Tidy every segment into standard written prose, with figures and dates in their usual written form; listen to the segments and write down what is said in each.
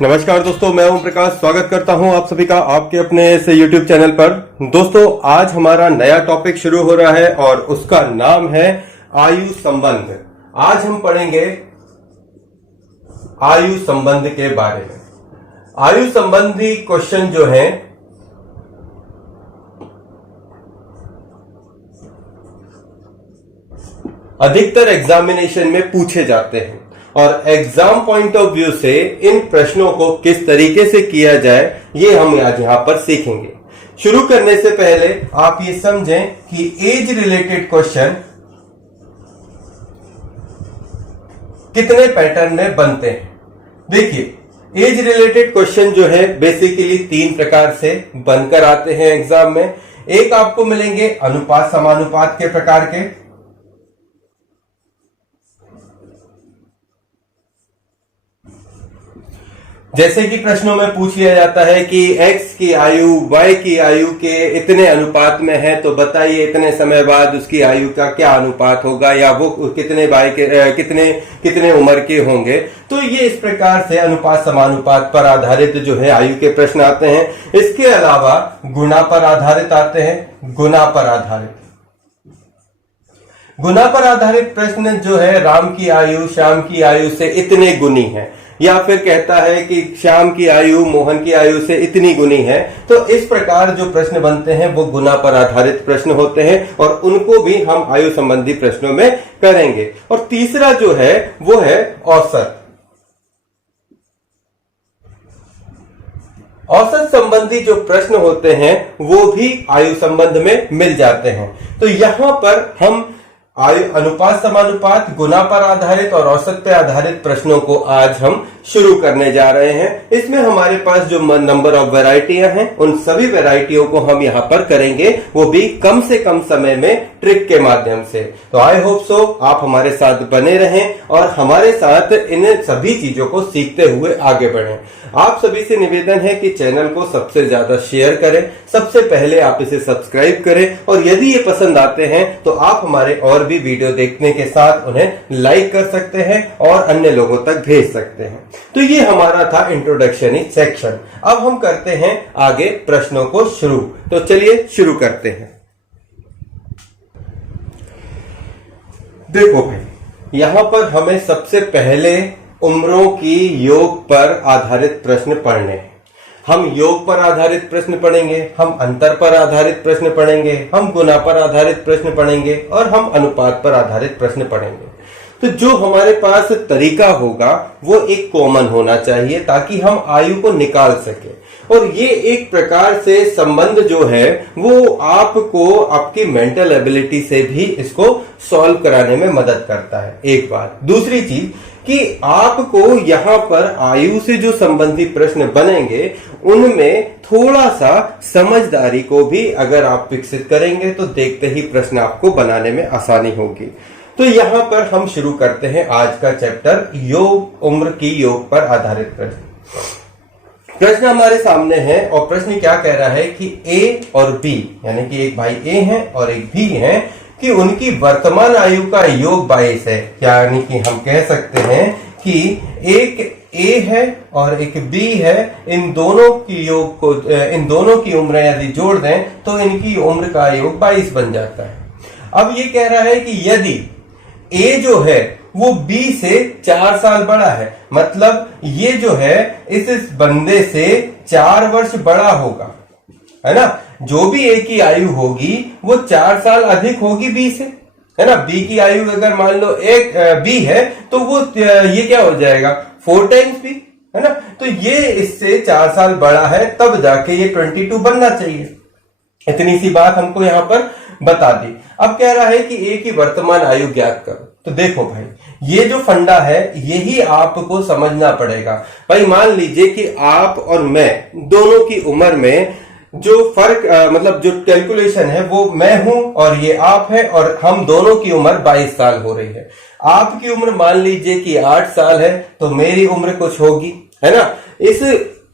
नमस्कार दोस्तों, मैं ओम प्रकाश स्वागत करता हूं आप सभी का आपके अपने से YouTube चैनल पर। दोस्तों, आज हमारा नया टॉपिक शुरू हो रहा है और उसका नाम है आयु संबंध। आज हम पढ़ेंगे आयु संबंध के बारे में। आयु संबंधी क्वेश्चन जो है अधिकतर एग्जामिनेशन में पूछे जाते हैं और एग्जाम पॉइंट ऑफ व्यू से इन प्रश्नों को किस तरीके से किया जाए ये हम आज यहां पर सीखेंगे। शुरू करने से पहले आप ये समझें कि एज रिलेटेड क्वेश्चन कितने पैटर्न में बनते हैं। देखिए, एज रिलेटेड क्वेश्चन जो है बेसिकली 3 प्रकार से बनकर आते हैं एग्जाम में। एक आपको मिलेंगे अनुपात समानुपात के प्रकार के, जैसे कि प्रश्नों में पूछ लिया जाता है कि x की आयु y की आयु के इतने अनुपात में है, तो बताइए इतने समय बाद उसकी आयु का क्या अनुपात होगा या वो कितने कितने उम्र के होंगे। तो ये इस प्रकार से अनुपात समानुपात पर आधारित जो है आयु के प्रश्न आते हैं। इसके अलावा गुणा पर आधारित आते हैं। गुणा पर आधारित प्रश्न जो है राम की आयु श्याम की आयु से इतने गुनी है, या फिर कहता है कि श्याम की आयु मोहन की आयु से इतनी गुनी है। तो इस प्रकार जो प्रश्न बनते हैं वो गुना पर आधारित प्रश्न होते हैं और उनको भी हम आयु संबंधी प्रश्नों में करेंगे। और तीसरा जो है वो है औसत। औसत संबंधी जो प्रश्न होते हैं वो भी आयु संबंध में मिल जाते हैं। तो यहां पर हम आयु अनुपात समानुपात गुना पर आधारित और औसत पर आधारित प्रश्नों को आज हम शुरू करने जा रहे हैं। इसमें हमारे पास जो नंबर ऑफ वैरायटियां हैं उन सभी वैरायटियों को हम यहां पर करेंगे, वो भी कम से कम समय में ट्रिक के माध्यम से। तो आई होप सो आप हमारे साथ बने रहें और हमारे साथ इन सभी चीजों को सीखते हुए आगे बढ़ें। आप सभी से निवेदन है कि चैनल को सबसे ज्यादा शेयर करें, सबसे पहले आप इसे सब्सक्राइब करें और यदि ये पसंद आते हैं तो आप हमारे और भी वीडियो देखने के साथ उन्हें लाइक कर सकते हैं और अन्य लोगों तक भेज सकते हैं। तो ये हमारा था इंट्रोडक्शन सेक्शन। अब हम करते हैं आगे प्रश्नों को शुरू। तो चलिए शुरू करते हैं। देखो भाई, यहां पर हमें सबसे पहले उम्रों की योग पर आधारित प्रश्न पढ़ने हैं। हम योग पर आधारित प्रश्न पढ़ेंगे, हम अंतर पर आधारित प्रश्न पढ़ेंगे, हम गुना पर आधारित प्रश्न पढ़ेंगे और हम अनुपात पर आधारित प्रश्न पढ़ेंगे। तो जो हमारे पास तरीका होगा वो एक कॉमन होना चाहिए ताकि हम आयु को निकाल सके। और ये एक प्रकार से संबंध जो है वो आपको आपकी मेंटल एबिलिटी से भी इसको सॉल्व कराने में मदद करता है, एक बात। दूसरी चीज कि आपको यहां पर आयु से जो संबंधी प्रश्न बनेंगे उनमें थोड़ा सा समझदारी को भी अगर आप विकसित करेंगे तो देखते ही प्रश्न आपको बनाने में आसानी होगी। तो यहां पर हम शुरू करते हैं आज का चैप्टर योग, उम्र की योग पर आधारित प्रश्न हमारे सामने है और प्रश्न क्या कह रहा है कि ए और बी, यानी कि एक भाई ए है और एक बी है, कि उनकी वर्तमान आयु का योग 22 है। यानी कि हम कह सकते हैं कि एक ए है और एक बी है, इन दोनों की योग को, इन दोनों की उम्र यदि जोड़ दें तो इनकी उम्र का योग 22 बन जाता है। अब ये कह रहा है कि यदि ए जो है वो बी से 4 साल बड़ा है, मतलब ये जो है इस बंदे से 4 वर्ष बड़ा होगा, है ना। जो भी ए की आयु होगी वो 4 साल अधिक होगी बी से, है ना। बी की आयु अगर मान लो एक बी है तो वो ये क्या हो जाएगा 4 टाइम्स बी, है ना। तो ये इससे 4 साल बड़ा है, तब जाके ये 22 बनना चाहिए। इतनी सी बात हमको यहां पर बता दी। अब कह रहा है कि ए की वर्तमान आयु ज्ञात करो। तो देखो भाई, ये जो फंडा है यही आपको समझना पड़ेगा। भाई मान लीजिए कि आप और मैं दोनों की उम्र में जो फर्क मतलब जो कैलकुलेशन है वो मैं हूं और ये आप है और हम दोनों की उम्र 22 साल हो रही है। आपकी उम्र मान लीजिए कि 8 साल है तो मेरी उम्र कुछ होगी, है ना। इस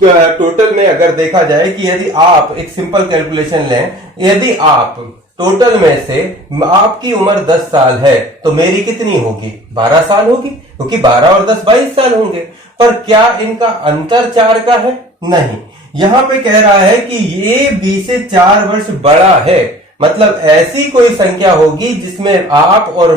टोटल में अगर देखा जाए कि यदि आप एक सिंपल कैलकुलेशन लें, यदि आप टोटल में से आपकी उम्र 10 साल है तो मेरी कितनी होगी? 12 साल होगी, क्योंकि 12 और 10 22 साल होंगे। पर क्या इनका अंतर 4 का है? नहीं। यहां पे कह रहा है कि ये बी से 4 वर्ष बड़ा है, मतलब ऐसी कोई संख्या होगी जिसमें आप और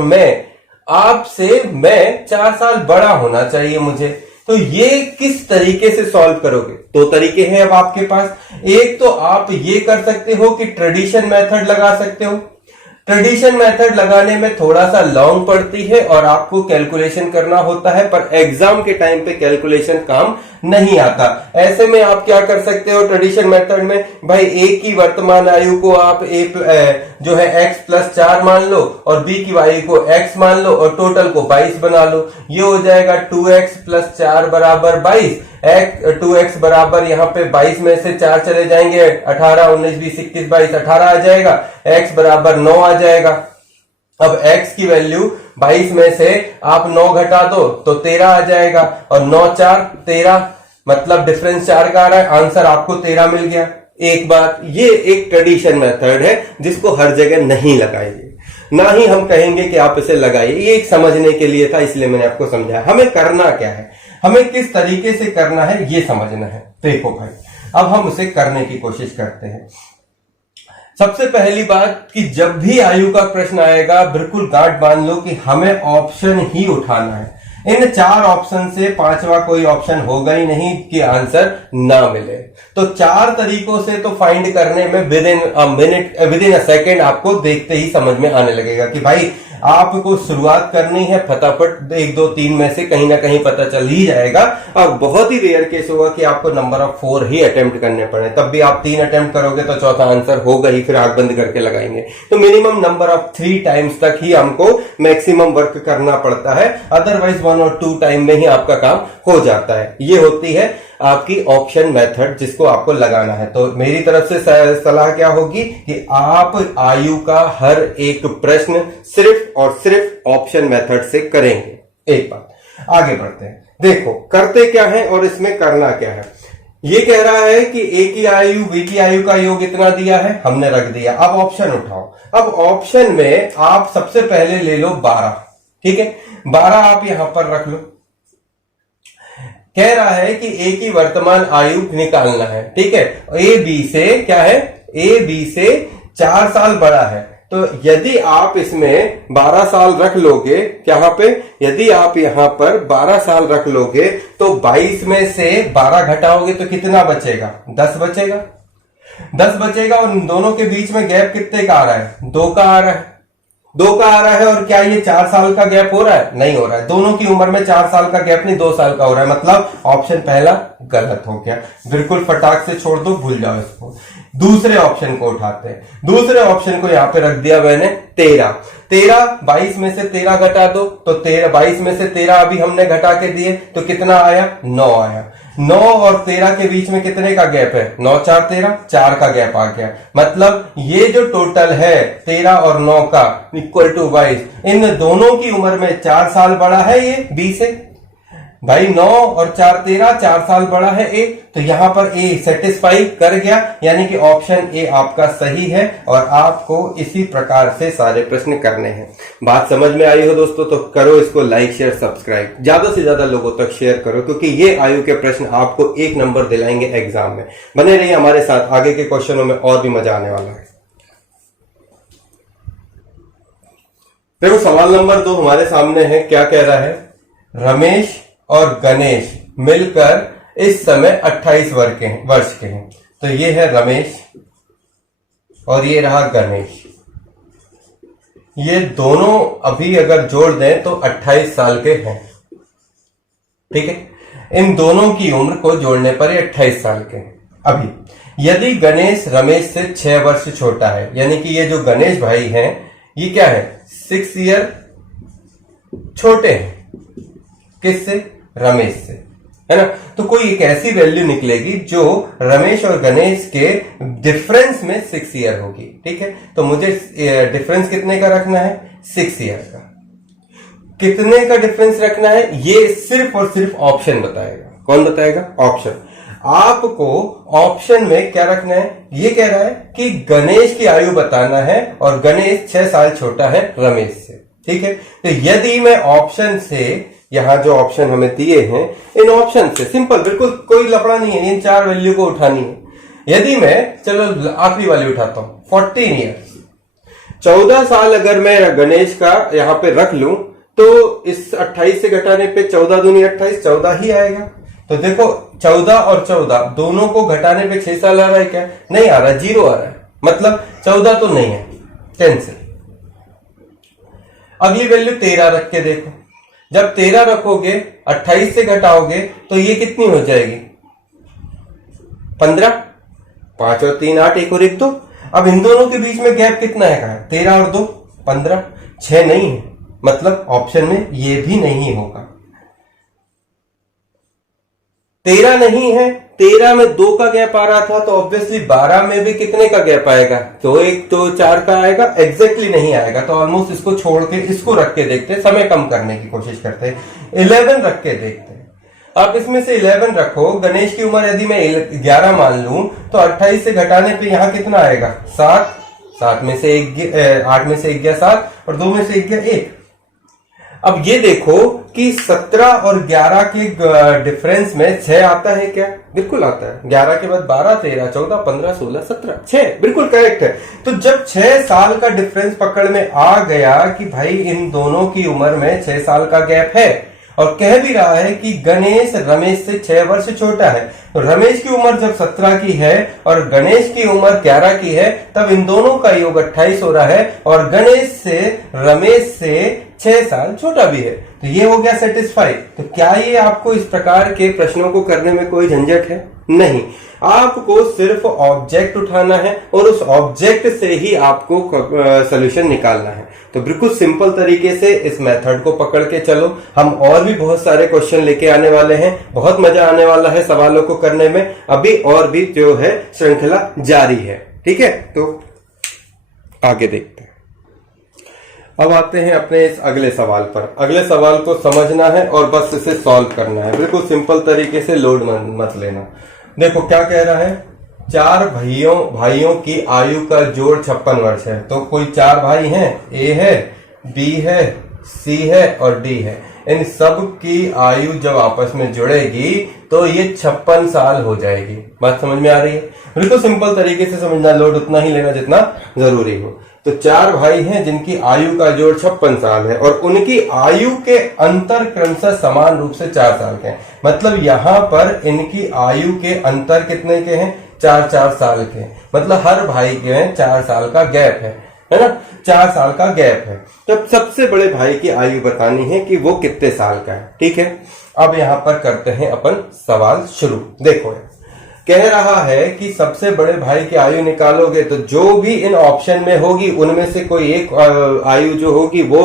आपसे मैं 4 साल बड़ा होना चाहिए मुझे। तो ये किस तरीके से सॉल्व करोगे? 2 तरीके हैं अब आपके पास। एक तो आप ये कर सकते हो कि ट्रेडिशन मेथड लगा सकते हो। ट्रेडिशन मेथड लगाने में थोड़ा सा लॉन्ग पड़ती है और आपको कैलकुलेशन करना होता है, पर एग्जाम के टाइम पे कैलकुलेशन काम नहीं आता। ऐसे में आप क्या कर सकते हो ट्रेडिशन मेथड में? भाई ए की वर्तमान आयु को आप जो है x प्लस 4 मान लो और b की आयु को x मान लो और टोटल को 22 बना लो। ये हो जाएगा 2x प्लस 4 बराबर 22। 2x बराबर यहाँ पे 22 में से 4 चले जाएंगे, 18 19 20 21 22 18 आ जाएगा। x बराबर 9 आ जाएगा। अब x की वैल्यू 22 में से आप 9 घटा दो तो 13 आ जाएगा और 9 4 13, मतलब डिफरेंस 4 का आ रहा है, आंसर आपको 13 मिल गया। एक बात, ये एक ट्रेडिशन मेथड है जिसको हर जगह नहीं लगाइए, ना ही हम कहेंगे कि आप इसे लगाइए। ये एक समझने के लिए था, इसलिए मैंने आपको समझाया। हमें करना क्या है, हमें किस तरीके से करना है ये समझना है। देखो भाई, अब हम उसे करने की कोशिश करते हैं। सबसे पहली बात कि जब भी आयु का प्रश्न आएगा बिल्कुल गांठ बांध लो कि हमें ऑप्शन ही उठाना है। इन 4 ऑप्शन से 5वां कोई ऑप्शन होगा ही नहीं कि आंसर ना मिले। तो 4 तरीकों से तो फाइंड करने में विद इन अ सेकेंड आपको देखते ही समझ में आने लगेगा कि भाई आपको शुरुआत करनी है, फटाफट 1 2 3 में से कहीं ना कहीं पता चल ही जाएगा। और बहुत ही रेयर केस होगा कि आपको नंबर ऑफ 4 ही अटेम्प्ट करने पड़े, तब भी आप 3 अटेम्प्ट करोगे तो चौथा आंसर होगा ही, फिर आंख बंद करके लगाएंगे। तो मिनिमम नंबर ऑफ 3 टाइम्स तक ही हमको मैक्सिमम वर्क करना पड़ता है, अदरवाइज 1 और 2 टाइम में ही आपका काम हो जाता है। ये होती है आपकी ऑप्शन मेथड जिसको आपको लगाना है। तो मेरी तरफ से सलाह क्या होगी कि आप आयु का हर एक प्रश्न सिर्फ और सिर्फ ऑप्शन मेथड से करेंगे। एक बात, आगे बढ़ते हैं। देखो करते क्या है और इसमें करना क्या है। ये कह रहा है कि ए की आयु बी की आयु का योग इतना दिया है, हमने रख दिया। अब ऑप्शन उठाओ। अब ऑप्शन में आप सबसे पहले ले लो 12, ठीक है, 12 आप यहां पर रख लो। कह रहा है कि ए की वर्तमान आयु निकालना है, ठीक है। ए बी से क्या है, ए बी से 4 साल बड़ा है। तो यदि आप इसमें 12 साल रख लोगे, यहां पे यदि आप यहां पर 12 साल रख लोगे तो 22 में से 12 घटाओगे तो कितना बचेगा? 10 बचेगा। 10 बचेगा और इन दोनों के बीच में गैप कितने का आ रहा है? 2 का आ रहा है। 2 का आ रहा है। और क्या ये 4 साल का गैप हो रहा है? नहीं हो रहा है। दोनों की उम्र में 4 साल का गैप नहीं, 2 साल का हो रहा है। मतलब ऑप्शन पहला गलत हो गया। बिल्कुल फटाक से छोड़ दो, भूल जाओ इसको। दूसरे ऑप्शन को उठाते हैं। दूसरे ऑप्शन को यहां पे रख दिया मैंने 13। 22 में से 13 घटा दो तो 22 में से 13 अभी हमने घटा के दिए तो कितना आया? 9 आया। 9 और 13 के बीच में कितने का गैप है? 9 4 13, 4 का गैप आ गया। मतलब ये जो टोटल है 13 और 9 का इक्वल टू 22, इन दोनों की उम्र में 4 साल बड़ा है ये बी से। भाई 9 और 4 13, 4 साल बड़ा है ए। तो यहां पर ए सेटिस्फाई कर गया, यानी कि ऑप्शन ए आपका सही है। और आपको इसी प्रकार से सारे प्रश्न करने हैं। बात समझ में आई हो दोस्तों तो करो इसको लाइक शेयर सब्सक्राइब, ज्यादा से ज्यादा लोगों तक शेयर करो, क्योंकि ये आयु के प्रश्न आपको 1 नंबर दिलाएंगे एग्जाम में। बने रहिए हमारे साथ, आगे के क्वेश्चनों में और भी मजा आने वाला है। देखो सवाल नंबर 2 हमारे सामने है। क्या कह रहा है? रमेश और गणेश मिलकर इस समय 28 वर्ष के हैं। तो ये है रमेश और ये रहा गणेश। ये दोनों अभी अगर जोड़ दें तो 28 साल के हैं, ठीक है। इन दोनों की उम्र को जोड़ने पर ये 28 साल के हैं। अभी यदि गणेश रमेश से 6 वर्ष छोटा है, यानी कि ये जो गणेश भाई हैं ये क्या है? 6 ईयर छोटे हैं। किससे? रमेश से, है ना। तो कोई एक ऐसी वैल्यू निकलेगी जो रमेश और गणेश के डिफरेंस में 6 ईयर होगी, ठीक है। तो मुझे डिफरेंस कितने का रखना है? 6 ईयर का। कितने का डिफरेंस रखना है ये सिर्फ और सिर्फ ऑप्शन बताएगा। कौन बताएगा? ऑप्शन। आपको ऑप्शन में क्या रखना है, ये कह रहा है कि गणेश की आयु बताना है और गणेश 6 साल छोटा है रमेश से। ठीक है, तो यदि मैं ऑप्शन से, यहां जो ऑप्शन हमें दिए हैं, इन ऑप्शन से सिंपल, बिल्कुल कोई लफड़ा नहीं है, इन 4 वैल्यू को उठानी है। यदि मैं, चलो आखिरी वाली उठाता हूं, 14 ईयर्स, 14 साल अगर मैं गणेश का यहां पे रख लूं तो इस 28 से घटाने पे 14 दूनी 28, 14 ही आएगा। तो देखो 14 और 14 दोनों को घटाने पे 6 साल आ रहा है क्या? नहीं आ रहा, 0 आ रहा है, मतलब 14 तो नहीं है, कैंसिल। अगली वैल्यू 13 रख के देखो, जब 13 रखोगे 28 से घटाओगे तो ये कितनी हो जाएगी? 15, 5 और 3 8, 1 और 1 2। अब इन दोनों के बीच में गैप कितना है? 13 और 2 15, 6 नहीं है, मतलब ऑप्शन में ये भी नहीं होगा। 13 नहीं है, 13 में 2 का गैप आ रहा था, तो ऑब्वियसली 12 में भी कितने का गैप आएगा? तो 1 तो 4 का आएगा, एग्जैक्टली नहीं आएगा। तो ऑलमोस्ट इसको छोड़ के इसको रख के देखते हैं, समय कम करने की कोशिश करते हैं, 11 रख के देखते हैं। आप इसमें से 11 रखो, गणेश की उम्र यदि मैं 11 मान लूं तो 28 से घटाने पे यहां कितना आएगा? 7, 7 में से 8 में से 1 गया 7 और 2 में से 1 गया 1। अब ये देखो कि 17 और 11 के डिफरेंस में 6 आता है क्या? बिल्कुल आता है। 11 के बाद 12, 13, 14, 15, 16, 17, 6 बिल्कुल करेक्ट है। तो जब 6 साल का डिफरेंस पकड़ में आ गया कि भाई इन दोनों की उम्र में 6 साल का गैप है, और कह भी रहा है कि गणेश रमेश से 6 वर्ष छोटा है, तो रमेश की उम्र जब 17 की है और गणेश की उम्र 11 की है, तब इन दोनों का योग 28 हो रहा है और गणेश से रमेश से 6 साल छोटा भी है। तो ये हो गया सेटिस्फाई। तो क्या ये आपको इस प्रकार के प्रश्नों को करने में कोई झंझट है? नहीं, आपको सिर्फ ऑब्जेक्ट उठाना है और उस ऑब्जेक्ट से ही आपको सॉल्यूशन निकालना है। तो बिल्कुल सिंपल तरीके से इस मेथड को पकड़ के चलो। हम और भी बहुत सारे क्वेश्चन लेके आने वाले हैं, बहुत मजा आने वाला है सवालों को करने में। अभी और भी जो है श्रृंखला जारी है, ठीक है? तो आगे देखते हैं। अब आते हैं अपने इस अगले सवाल पर। अगले सवाल को समझना है और बस इसे सॉल्व करना है, बिल्कुल सिंपल तरीके से, लोड मत लेना। देखो क्या कह रहा है, 4 भाइयों की आयु का जोड़ 56 वर्ष है। तो कोई 4 भाई हैं, ए है, बी है, सी है और डी है। इन सब की आयु जब आपस में जुड़ेगी तो ये 56 साल हो जाएगी। बात समझ में आ रही है? बिल्कुल सिंपल तरीके से समझना, लोड उतना ही लेना जितना जरूरी हो। तो 4 भाई हैं जिनकी आयु का जोड़ 56 साल है और उनकी आयु के अंतर क्रमशः समान रूप से 4 साल के हैं। मतलब यहां पर इनकी आयु के अंतर कितने के हैं? 4-4 साल के। मतलब हर भाई के 4 साल का गैप है ना? 4 साल का गैप है। तो सबसे बड़े भाई की आयु बतानी है कि वो कितने साल का है। ठीक है, अब यहां पर करते हैं अपन सवाल शुरू। देखो कह रहा है कि सबसे बड़े भाई की आयु निकालोगे तो जो भी इन ऑप्शन में होगी उनमें से कोई एक आयु जो होगी वो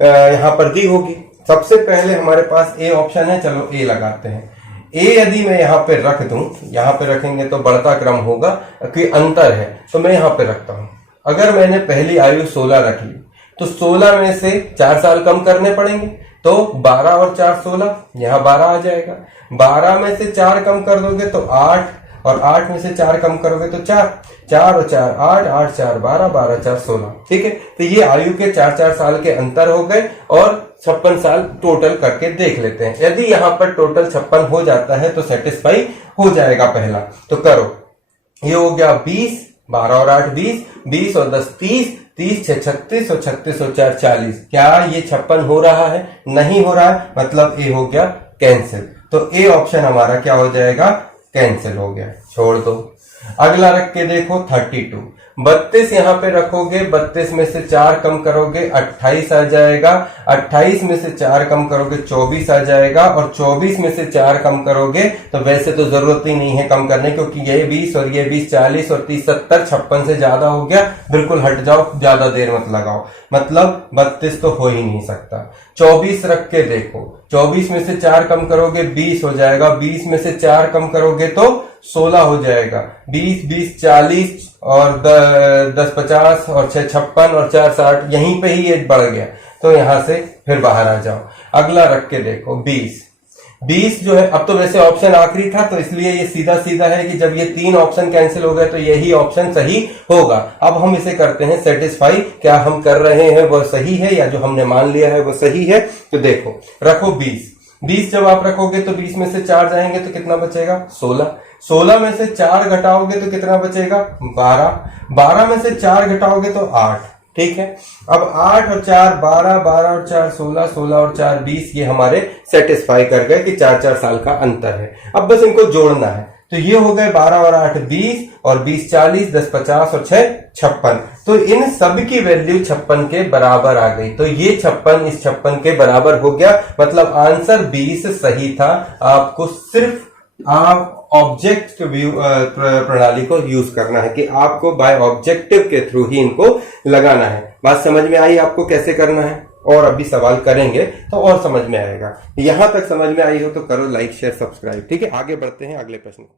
यहां पर दी होगी। सबसे पहले हमारे पास ए ऑप्शन है, चलो ए लगाते हैं। ए यदि मैं यहां पे रख दूं, यहां पे रखेंगे तो बढ़ता क्रम होगा कि अंतर है, तो मैं यहां पे रखता हूं। अगर मैंने पहली आयु 16 रख ली तो 16 में से 4 साल कम करने पड़ेंगे, तो 12 और 4 16, यहां 12 आ जाएगा। 12 में से 4 कम कर दोगे तो 8, और 8 में से 4 कम करोगे तो 4, 4 और 4 8, 8 4 12, 12 4 16। ठीक है, तो ये आयु के 4-4 साल के अंतर हो गए और 56 साल टोटल करके देख लेते हैं। यदि यहां पर टोटल 56 हो जाता है तो सेटिस्फाई हो जाएगा पहला। तो करो, ये हो गया 20, 12 और 8 20, 20 और 10 30, 30 6 36 और 36 और 4 40। क्या ये 56 हो रहा है? नहीं हो रहा है, मतलब ए हो गया कैंसिल। तो ए ऑप्शन हमारा क्या हो जाएगा? कैंसिल हो गया, छोड़ दो। अगला रख के देखो 32, 32 यहां पे रखोगे, 32 में से 4 कम करोगे 28 आ जाएगा, 28 में से 4 कम करोगे 24 आ जाएगा, और 24 में से 4 कम करोगे तो वैसे तो जरूरत ही नहीं है कम करने, क्योंकि ये 20 और ये 20 40 और 30 70, 56 से ज्यादा हो गया। बिल्कुल हट जाओ, ज्यादा देर मत लगाओ, मतलब 32 तो हो ही नहीं सकता। 24 रख के देखो, 24 में से 4 कम करोगे 20 हो जाएगा, 20 में से 4 कम करोगे तो 16 हो जाएगा, 20 20 40 और 10 50 और 6 56 और 4 60, यहीं पे ही ये बढ़ गया। तो यहां से फिर बाहर आ जाओ। अगला रख के देखो 20, 20 जो है, अब तो वैसे ऑप्शन आखिरी था तो इसलिए ये सीधा सीधा है कि जब ये 3 ऑप्शन कैंसिल हो गए तो यही ऑप्शन सही होगा। अब हम इसे करते हैं सेटिस्फाई, क्या हम कर रहे हैं वह सही है या जो हमने मान लिया है वह सही है। तो देखो, रखो 20 जब आप रखोगे तो 20 में से 4 जाएंगे तो कितना बचेगा 16 में से 4 घटाओगे तो कितना बचेगा 12 में से 4 घटाओगे तो 8। ठीक है, अब 8 और 4 12, 12 और 4 16, 16 और 4 20, ये हमारे सेटिस्फाई कर गए कि 4-4 साल का अंतर है। अब बस इनको जोड़ना है, तो ये हो गए 12 और 8 20 और 20 40, 10 50 और 6 56। तो इन सब की वैल्यू 56 के बराबर आ गई, तो ये 56 इस 56 के बराबर हो गया, मतलब आंसर 20 सही था। आपको सिर्फ आप ऑब्जेक्ट व्यू प्रणाली को यूज करना है कि आपको बाय ऑब्जेक्टिव के थ्रू ही इनको लगाना है। बात समझ में आई आपको कैसे करना है? और अभी सवाल करेंगे तो और समझ में आएगा। यहां तक समझ में आई हो तो करो लाइक शेयर सब्सक्राइब। ठीक है, आगे बढ़ते हैं अगले प्रश्न को।